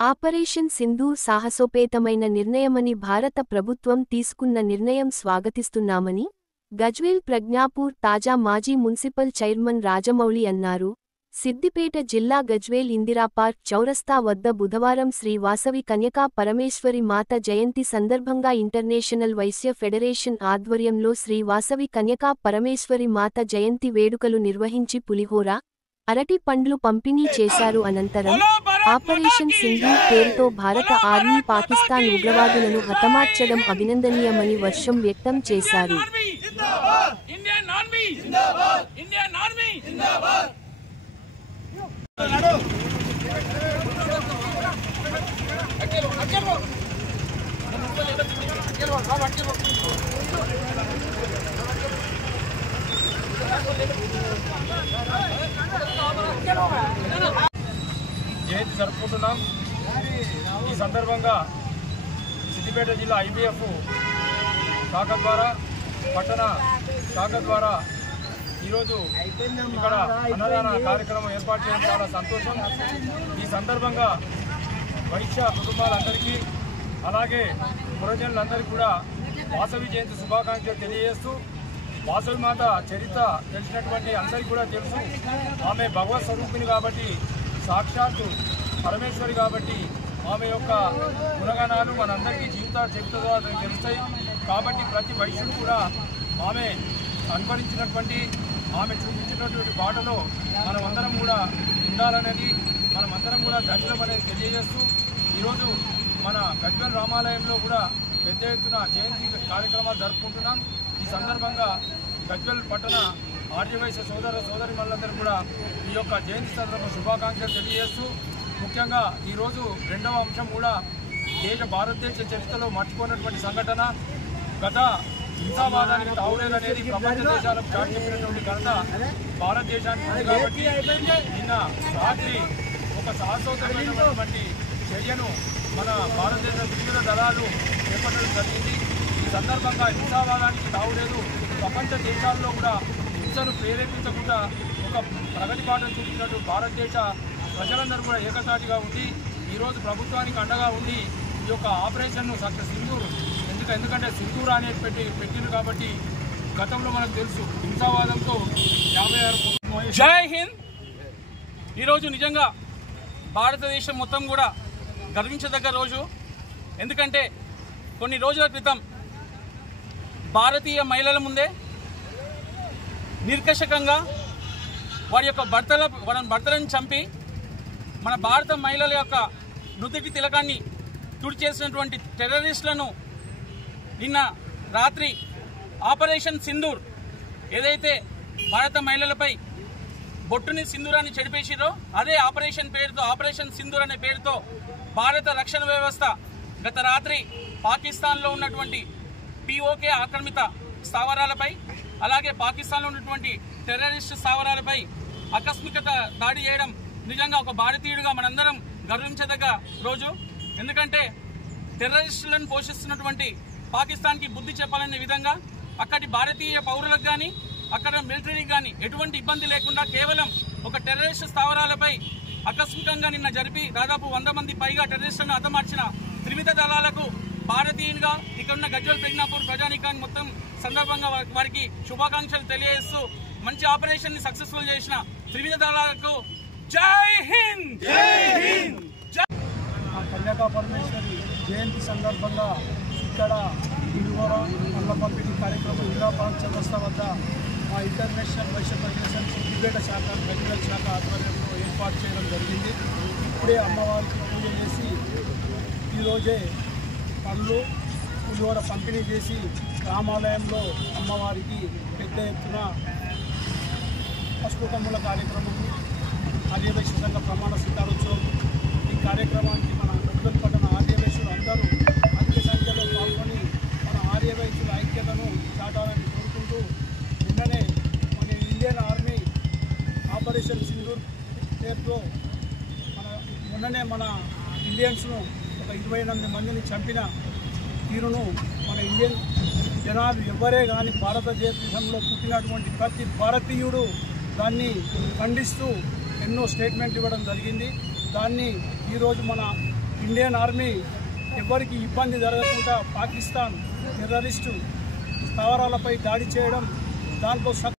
Operation Sindoor సాహసోపేతమైన నిర్ణయమని భారత ప్రభుత్వం తీసుకున్న నిర్ణయం స్వాగతిస్తున్నామని గజ్వేల్ ప్రజ్ఞాపూర్ తాజా మాజీ మున్సిపల్ చైర్మన్ రాజమౌళి అన్నారు. సిద్దిపేట జిల్లా గజ్వేల్ ఇందిరాపార్క్ చౌరస్తా వద్ద బుధవారం శ్రీ వాసవి కన్యకా పరమేశ్వరి మాత జయంతి సందర్భంగా ఇంటర్నేషనల్ వైశ్య ఫెడరేషన్ ఆధ్వర్యంలో శ్రీ వాసవి కన్యకా పరమేశ్వరి మాత జయంతి వేడుకలు నిర్వహించి పులిహోర, అరటి పండ్లు పంపిణీ చేశారు. అనంతరం ఆపరేషన్ సింధూర్ పేరుతో భారత ఆర్మీ పాకిస్తాన్ ఉగ్రవాదులను హతమార్చడం అభినందనీయమని వర్షం వ్యక్తం చేశారు. జయంతి జరుపుకుంటున్నాం. ఈ సందర్భంగా సిద్దిపేట జిల్లా IBF శాఖ ద్వారా పట్టణ శాఖ ద్వారా ఈరోజు ఇక్కడ అన్నదాన కార్యక్రమం ఏర్పాటు చేయడం చాలా సంతోషం. ఈ సందర్భంగా వైశ్య కుటుంబాలందరికీ అలాగే పురజనులందరికీ కూడా వాసవి జయంతి శుభాకాంక్షలు తెలియజేస్తూ, వాసవి మాత చరిత్ర తెలిసినటువంటి అందరికీ కూడా తెలుసు. ఆమె భగవత్ స్వరూపిణి కాబట్టి, సాక్షాత్తు పరమేశ్వరి కాబట్టి ఆమె యొక్క గుణగణాలు మనందరికీ జీవిత చరిత్ర ద్వారా తెలుస్తాయి. కాబట్టి ప్రతి వైశ్యుడు కూడా ఆమె అనుభవించినటువంటి, ఆమె చూపించినటువంటి బాటలో మనమందరం కూడా ఉండాలనేది, మనమందరం కూడా ధన్యులమనేది తెలియజేస్తూ, ఈరోజు మన గజ్వేల్ రామాలయంలో కూడా పెద్ద ఎత్తున జయంతి కార్యక్రమాలు జరుపుకుంటున్నాం. ఈ సందర్భంగా గజ్వేల్ పట్టణ ఆర్యవైశ్య సోదరిమణులందరూ కూడా ఈ యొక్క జయంతి సందర్భంగా శుభాకాంక్షలు తెలియజేస్తూ, ముఖ్యంగా ఈరోజు రెండవ అంశం కూడా భారతదేశ చరిత్రలో మర్చిపోయినటువంటి సంఘటన, గత హింసావాదానికి తావులేదనేది ప్రపంచ దేశాలకు చాటి చెప్పినటువంటి ఘనత భారతదేశానికి ఉంది. కాబట్టి నిన్న రాత్రి ఒక సాహసోపేతమైనటువంటి చర్యను మన భారతదేశ వివిధ దళాలు చేపట్టడం జరిగింది. ఈ సందర్భంగా హింసావాదానికి తావులేదు, ప్రపంచ దేశాల్లో కూడా హింసను ప్రేరేపించకుండా ఒక ప్రగతి బాటను చూపించినట్టు భారతదేశ ప్రజలందరూ కూడా ఏకతాటిగా ఉండి ఈరోజు ప్రభుత్వానికి అండగా ఉండి ఈ యొక్క ఆపరేషన్ను సక్సెస్ సింధూర్, ఎందుకంటే సింధూర్ అనేది పెట్టింది కాబట్టి గతంలో మనకు తెలుసు హింసావాదంతో 56. జై హింద్. ఈరోజు నిజంగా భారతదేశం మొత్తం కూడా గర్వించదగ్గ రోజు. ఎందుకంటే కొన్ని రోజుల క్రితం భారతీయ మహిళల ముందే నిర్కషకంగా వారి యొక్క భర్తలను చంపి మన భారత మహిళల యొక్క నుదుటి తిలకాన్ని తుడిచేసినటువంటి టెర్రరిస్టులను నిన్న రాత్రి ఆపరేషన్ సింధూర్ ఏదైతే భారత మహిళలపై బొట్టుని సింధూరాన్ని చెడిపేసిరో అదే ఆపరేషన్ సింధూర్ అనే పేరుతో భారత రక్షణ వ్యవస్థ గత రాత్రి పాకిస్తాన్లో ఉన్నటువంటి POK ఆక్రమిత స్థావరాలపై అలాగే పాకిస్తాన్లో ఉన్నటువంటి టెర్రరిస్ట్ స్థావరాలపై ఆకస్మిక దాడి చేయడం నిజంగా ఒక భారతీయుడిగా మనందరం గర్వించదగ్గ రోజు. ఎందుకంటే టెర్రరిస్టులను పోషిస్తున్నటువంటి పాకిస్తాన్కి బుద్ధి చెప్పాలనే విధంగా అక్కడి భారతీయ పౌరులకు కానీ అక్కడ మిలిటరీకి కానీ ఎటువంటి ఇబ్బంది లేకుండా కేవలం ఒక టెర్రరిస్ట్ స్థావరాలపై ఆకస్మికంగా నిన్న జరిపి దాదాపు 100 మంది పైగా టెర్రరిస్టులను హతమార్చిన త్రివిధ దళాలకు భారతీయునిగా ఇక్కడున్న గజ్వేల్ ప్రజ్ఞాపూర్ ప్రజానీకాన్ని మొత్తం సందర్భంగా వారికి శుభాకాంక్షలు తెలియజేస్తూ మంచి ఆపరేషన్ ని సక్సెస్ఫుల్ చేసిన త్రివిధ దళాలకు జై హింద్. జై హింద్. కన్యకా పరమేశ్వరి జయంతి సందర్భంగా ఇక్కడ పులిహోర పండ్ల పంపిణీ కార్యక్రమం ఇందిరాపార్క్ చౌరస్తా వద్ద మా ఇంటర్నేషనల్ వైశ్య ఫెడరేషన్ సిద్దిపేట శాఖ గజ్వేల్ శాఖ ఆధ్వర్యంలో ఏర్పాటు చేయడం జరిగింది. ఇప్పుడే అమ్మవారికి పూజ చేసి ఈరోజే పండ్లు పులిహోర పంపిణీ చేసి రామాలయంలో అమ్మవారికి పెద్ద ఎత్తున పసుపు కొమ్ముల కార్యక్రమం, ఆర్యవైశ్య సంఘ ప్రమాణ స్వీకారోత్సవం, ఈ కార్యక్రమానికి మన గజ్వేల్ పట్టణ ఆర్యవైశ్యులు అందరూ అధిక సంఖ్యలో పాల్గొని మన ఆర్యవైశ్యుల ఐక్యతను చాటాలని కోరుకుంటూ, నిన్ననే మన ఇండియన్ ఆర్మీ ఆపరేషన్ సింధూర్ పేరుతో మొన్ననే మన ఇండియన్స్ను ఒక 28 మందిని చంపిన తీరును మన ఇండియన్ జనాలు ఎవరే కానీ భారతదేశంలో పుట్టినటువంటి ప్రతి భారతీయుడు దాన్ని ఖండిస్తూ ఎన్నో స్టేట్మెంట్ ఇవ్వడం జరిగింది. దాన్ని ఈరోజు మన ఇండియన్ ఆర్మీ ఎవరికి ఇబ్బంది జరగకుండా పాకిస్తాన్ టెర్రరిస్టు స్థావరాలపై దాడి చేయడం, దాంట్లో